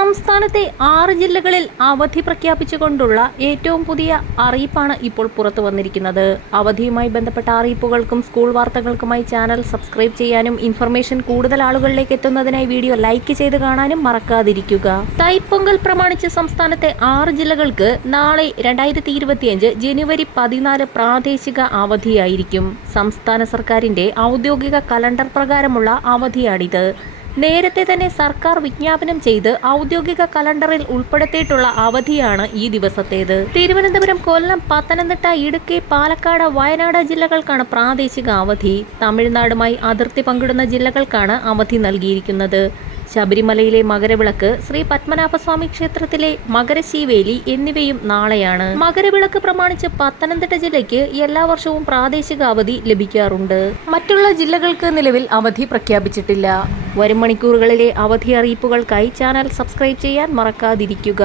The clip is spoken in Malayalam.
സംസ്ഥാനത്തെ 6 ജില്ലകളിൽ അവധി പ്രഖ്യാപിച്ചുകൊണ്ടുള്ള ഏറ്റവും പുതിയ അറിയിപ്പാണ് ഇപ്പോൾ പുറത്തു വന്നിരിക്കുന്നത്. അവധിയുമായി ബന്ധപ്പെട്ട അറിയിപ്പുകൾക്കും സ്കൂൾ വാർത്തകൾക്കുമായി ചാനൽ സബ്സ്ക്രൈബ് ചെയ്യാനും ഇൻഫർമേഷൻ കൂടുതൽ ആളുകളിലേക്ക് എത്തുന്നതിനായി വീഡിയോ ലൈക്ക് ചെയ്ത് കാണാനും മറക്കാതിരിക്കുക. തൈപ്പൊങ്കൽ പ്രമാണിച്ച് സംസ്ഥാനത്തെ 6 ജില്ലകൾക്ക് നാളെ 2025 ജനുവരി 14 പ്രാദേശിക അവധിയായിരിക്കും. സംസ്ഥാന സർക്കാരിന്റെ ഔദ്യോഗിക കലണ്ടർ പ്രകാരമുള്ള അവധിയാണിത്. നേരത്തെ തന്നെ സർക്കാർ വിജ്ഞാപനം ചെയ്ത് ഔദ്യോഗിക കലണ്ടറിൽ ഉൾപ്പെടുത്തിയിട്ടുള്ള അവധിയാണ് ഈ ദിവസത്തേത്. തിരുവനന്തപുരം, കൊല്ലം, പത്തനംതിട്ട, ഇടുക്കി, പാലക്കാട്, വയനാട് ജില്ലകൾക്കാണ് പ്രാദേശിക അവധി. തമിഴ്നാടുമായി അതിർത്തി പങ്കിടുന്ന ജില്ലകൾക്കാണ് അവധി നൽകിയിരിക്കുന്നത്. ശബരിമലയിലെ മകരവിളക്ക്, ശ്രീ പത്മനാഭസ്വാമി ക്ഷേത്രത്തിലെ മകരശീവേലി എന്നിവയും നാളെയാണ്. മകരവിളക്ക് പ്രമാണിച്ച് പത്തനംതിട്ട ജില്ലയ്ക്ക് എല്ലാ വർഷവും പ്രാദേശിക അവധി ലഭിക്കാറുണ്ട്. മറ്റുള്ള ജില്ലകൾക്ക് നിലവിൽ അവധി പ്രഖ്യാപിച്ചിട്ടില്ല. വരും മണിക്കൂറുകളിലെ അവധി അറിയിപ്പുകൾക്കായി ചാനൽ സബ്സ്ക്രൈബ് ചെയ്യാൻ മറക്കാതിരിക്കുക.